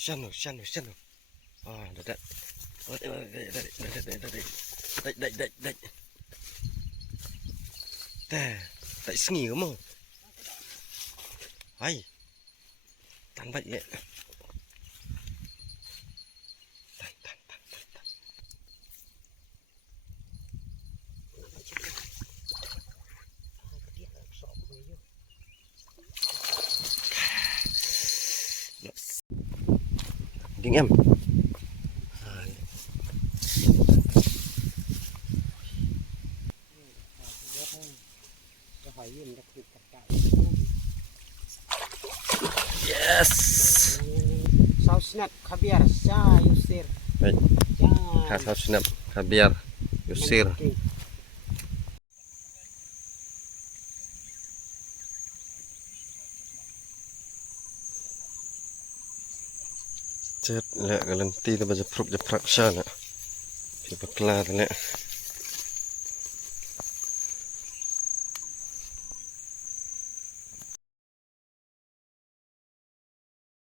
Siano. Ah, dadat. Dai. Tại sengi mo. Hai. Tan baik ya. Tan. Ding em. Yes. Sausnat kabiar sa yusir. Baik. Kasau snap kabiar yusir. Cet le galanti ta baja pruk japrak sana. Pi bakla ta le.